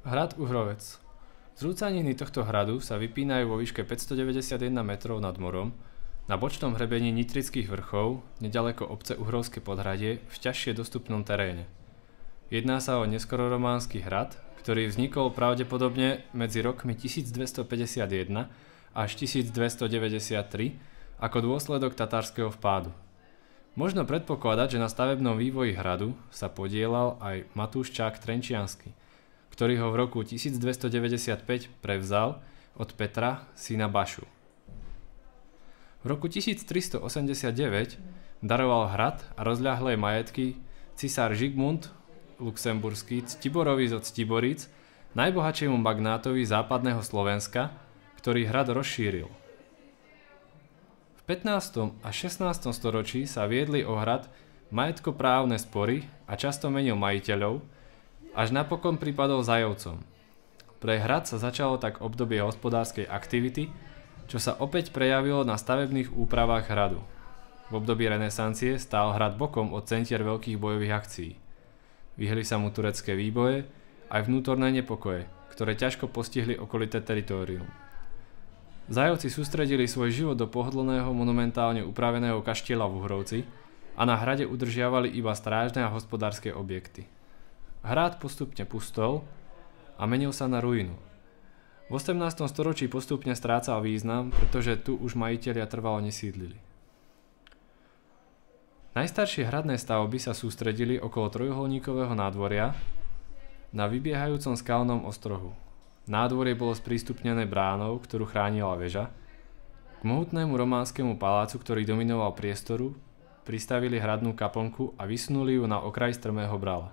Hrad Uhrovec. Zrúcaniny tohto hradu sa vypínajú vo výške 591 metrov nad morom, na bočnom hrebení Nitrických vrchov, nedaleko obce Uhrovské Podhradie, v ťažšie dostupnom teréne. Jedná sa o neskororománsky hrad, ktorý vznikol pravdepodobne medzi rokmi 1251 až 1293 ako dôsledok tatárskeho vpádu. Možno predpokladať, že na stavebnom vývoji hradu sa podieľal aj Matúš Čák Trenčiansky, ktorý ho v roku 1295 prevzal od Petra, syna Bašu. V roku 1389 daroval hrad a rozľahlé majetky cisár Žigmund Luxemburský Ctiborovi zo Ctiboríc, najbohatšiemu magnátovi západného Slovenska, ktorý hrad rozšíril. V 15. a 16. storočí sa viedli o hrad majetkoprávne spory a často menil majiteľov, až napokon pripadol Zajovcom. Pre hrad sa začalo tak obdobie hospodárskej aktivity, čo sa opäť prejavilo na stavebných úpravách hradu. V období renesancie stál hrad bokom od centier veľkých bojových akcií. Vyhli sa mu turecké výboje aj vnútorné nepokoje, ktoré ťažko postihli okolité teritórium. Zajovci sústredili svoj život do pohodlného monumentálne upraveného kaštieľa v Uhrovci a na hrade udržiavali iba strážne a hospodárske objekty. Hrad postupne pustol a menil sa na ruinu. V 18. storočí postupne strácal význam, pretože tu už majitelia trvalo nesídlili. Najstaršie hradné stavby sa sústredili okolo trojuholníkového nádvoria na vybiehajúcom skalnom ostrohu. Nádvorie bolo sprístupnené bránou, ktorú chránila väža. K mohutnému románskemu palácu, ktorý dominoval priestoru, pristavili hradnú kaplnku a vysunuli ju na okraj strmého brala.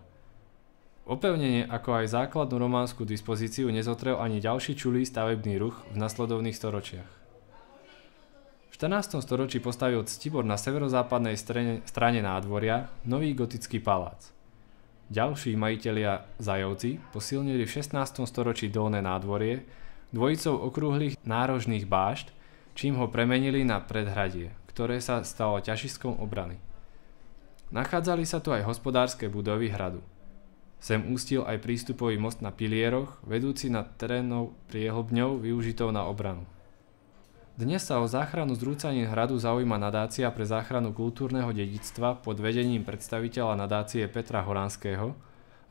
Opevnenie ako aj základnú románsku dispozíciu nezotrel ani ďalší čulý stavebný ruch v nasledovných storočiach. V 14. storočí postavil Ctibor na severozápadnej strane nádvoria nový gotický palác. Ďalší majitelia Zajovci posilnili v 16. storočí dolné nádvorie dvojicou okrúhlych nárožných bášt, čím ho premenili na predhradie, ktoré sa stalo ťažiskom obrany. Nachádzali sa tu aj hospodárske budovy hradu. Sem ústil aj prístupový most na pilieroch, vedúci nad terénnou priehlbňou využitou na obranu. Dnes sa o záchranu zrúcanín hradu zaujíma nadácia pre záchranu kultúrneho dedičstva pod vedením predstaviteľa nadácie Petra Horanského,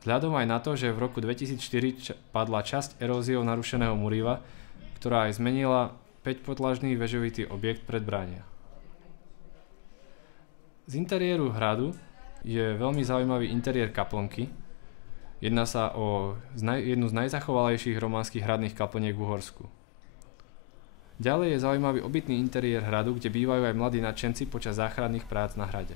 vzhľadom aj na to, že v roku 2004 padla časť eróziou narušeného muriva, ktorá aj zmenila 5-podlažný väžovitý objekt predbránia. Z interiéru hradu je veľmi zaujímavý interiér kaplnky. Jedná sa o jednu z najzachovalejších románskych hradných kaplniek v Uhorsku. Ďalej je zaujímavý obytný interiér hradu, kde bývajú aj mladí nadšenci počas záchranných prác na hrade.